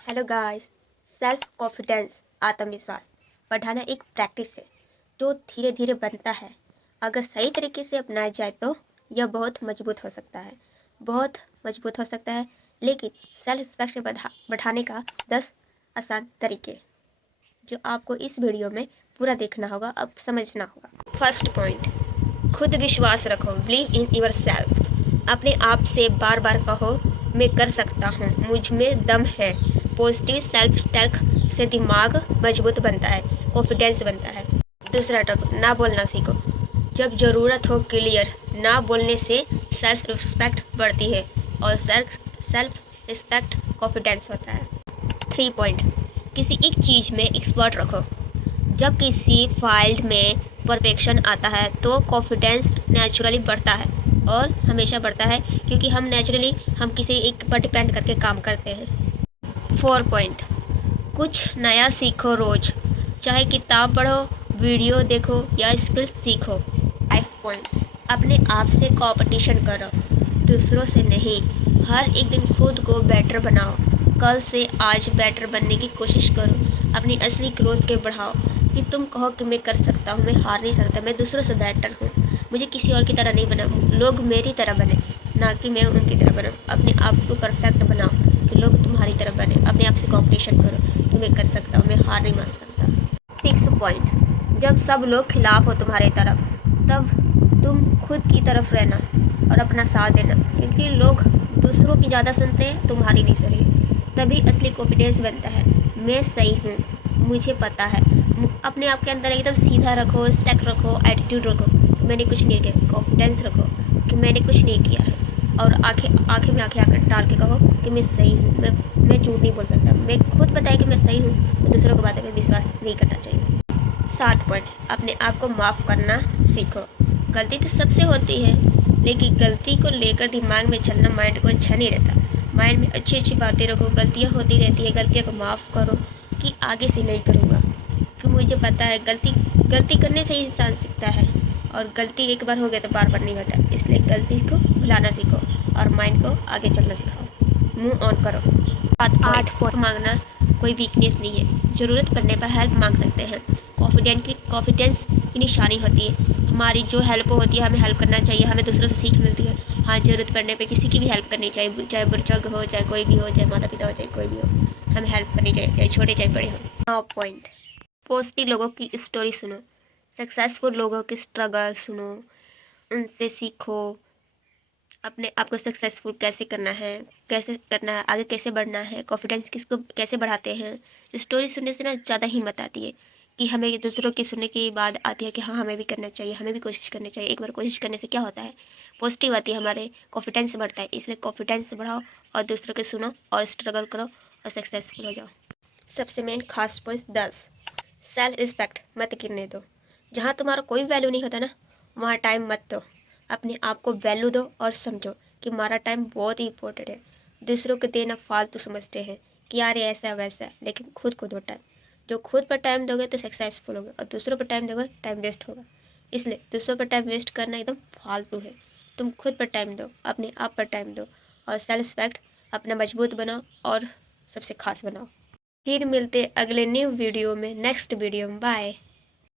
Hello guys. Self confidence आत्मविश्वास बढ़ाना एक प्रैक्टिस है जो धीरे धीरे बनता है। अगर सही तरीके से अपनाया जाए तो यह बहुत मजबूत हो सकता है, बहुत मजबूत हो सकता है। लेकिन सेल्फ रिस्पेक्ट से बढ़ाने का 10 आसान तरीके जो आपको इस वीडियो में पूरा देखना होगा, अब समझना होगा। फर्स्ट पॉइंट, खुद विश्वास रखो। Believe in your self. अपने आप से बार बार कहो, मैं कर सकता हूँ, मुझ में दम है। पॉजिटिव सेल्फ टॉक से दिमाग मजबूत बनता है, कॉन्फिडेंस बनता है। दूसरा टॉपिक, ना बोलना सीखो। जब ज़रूरत हो क्लियर ना बोलने से सेल्फ रिस्पेक्ट बढ़ती है और सेल्फ रिस्पेक्ट कॉन्फिडेंस होता है। 3 पॉइंट, किसी एक चीज़ में एक्सपर्ट रखो। जब किसी फील्ड में परफेक्शन आता है तो कॉन्फिडेंस नेचुरली बढ़ता है और हमेशा बढ़ता है, क्योंकि हम किसी एक पर डिपेंड करके काम करते हैं। 4 पॉइंट, कुछ नया सीखो रोज, चाहे किताब पढ़ो, वीडियो देखो या स्किल सीखो। 5 पॉइंट्स, अपने आप से कंपटीशन करो, दूसरों से नहीं। हर एक दिन खुद को बेटर बनाओ, कल से आज बेटर बनने की कोशिश करो। अपनी असली ग्रोथ के बढ़ाओ कि तुम कहो कि मैं कर सकता हूँ, मैं हार नहीं सकता, मैं दूसरों से बेटर हूँ, मुझे किसी और की तरह नहीं बना, लोग मेरी तरह बने ना कि मैं उनकी तरह बनाऊँ। अपने आप को परफेक्ट बनाओ कि लोग तुम्हारी तरह बने। अपने आप से कंपटीशन करो कि मैं कर सकता हूँ, मैं हार नहीं मान सकता। 6 पॉइंट, जब सब लोग खिलाफ हो तुम्हारे तरफ, तब तुम खुद की तरफ रहना और अपना साथ देना, क्योंकि लोग दूसरों की ज़्यादा सुनते हैं, तुम्हारी नहीं सुनी। तभी असली कॉन्फिडेंस बनता है। मैं सही हूँ, मुझे पता है। अपने आप के अंदर एकदम सीधा रखो, स्टैक रखो, एटीट्यूड रखो कि मैंने कुछ नहीं किया। कॉन्फिडेंस रखो कि मैंने कुछ नहीं किया है, और आंखें आंखें में आंखें आकर डाल के कहो कि मैं सही हूँ, मैं झूठ नहीं बोल सकता। मैं खुद पता है कि मैं सही हूँ, तो दूसरों की बातों में विश्वास नहीं करना चाहिए। 7 पॉइंट, अपने आप को माफ़ करना सीखो। गलती तो सबसे होती है, लेकिन गलती को लेकर दिमाग में चलना माइंड को अच्छा नहीं रहता। माइंड में अच्छी अच्छी बातें रखो, गलतियाँ होती रहती है, गलतियों को माफ़ करो कि आगे से नहीं करूँगा, कि मुझे पता है गलती करने से ही इंसान सीखता है, और गलती एक बार हो गया तो बार बार नहीं होता। इसलिए गलती को भुलाना सीखो और माइंड को आगे चलना सिखाओ। मूव ऑन करो। 8 पॉइंट, मांगना कोई वीकनेस नहीं है, ज़रूरत पड़ने पर हेल्प मांग सकते हैं। कॉन्फिडेंस की निशानी होती है। हमारी जो हेल्प होती है, हमें हेल्प करना चाहिए, हमें दूसरों से सीख मिलती है। हाँ, ज़रूरत पड़ने पे किसी की भी हेल्प करनी चाहिए, चाहे बुजुर्ग हो, चाहे कोई भी हो, चाहे माता पिता हो, चाहे कोई भी हो, हमें हेल्प करनी चाहिए, चाहे छोटे चाहे बड़े हो। 9 पॉइंट, पॉजिटिव लोगों की स्टोरी सुनो, सक्सेसफुल लोगों की स्ट्रगल सुनो, उनसे सीखो। अपने आप को सक्सेसफुल कैसे करना है, आगे कैसे बढ़ना है, कॉन्फिडेंस किसको कैसे बढ़ाते हैं। स्टोरी सुनने से ना ज़्यादा हिम्मत आती है, कि हमें दूसरों की सुनने के बाद आती है कि हाँ, हमें भी करना चाहिए, हमें भी कोशिश करनी चाहिए। एक बार कोशिश करने से क्या होता है, पॉजिटिव आती है, हमारे कॉन्फिडेंस बढ़ता है। इसलिए कॉन्फिडेंस बढ़ाओ और दूसरों के सुनो और स्ट्रगल करो और सक्सेसफुल हो जाओ। सबसे मेन खास पॉइंट 10, सेल्फ रिस्पेक्ट मत गिरने दो। जहाँ तुम्हारा कोई वैल्यू नहीं होता ना, वहाँ टाइम मत दो। अपने आप को वैल्यू दो और समझो कि हमारा टाइम बहुत ही इंपॉर्टेंट है। दूसरों को देना फालतू समझते हैं कि यार ये ऐसा वैसा है, लेकिन खुद को दो टाइम। जो खुद पर टाइम दोगे तो सक्सेसफुल होगे, और दूसरों पर टाइम दोगे टाइम वेस्ट होगा। इसलिए दूसरों पर टाइम वेस्ट करना एकदम फालतू है। तुम खुद पर टाइम दो, अपने आप पर टाइम दो, और सेल्फ रिस्पेक्ट अपना मजबूत बनाओ और सबसे खास बनाओ। फिर मिलते अगले न्यू वीडियो में, नेक्स्ट वीडियो में। बाय।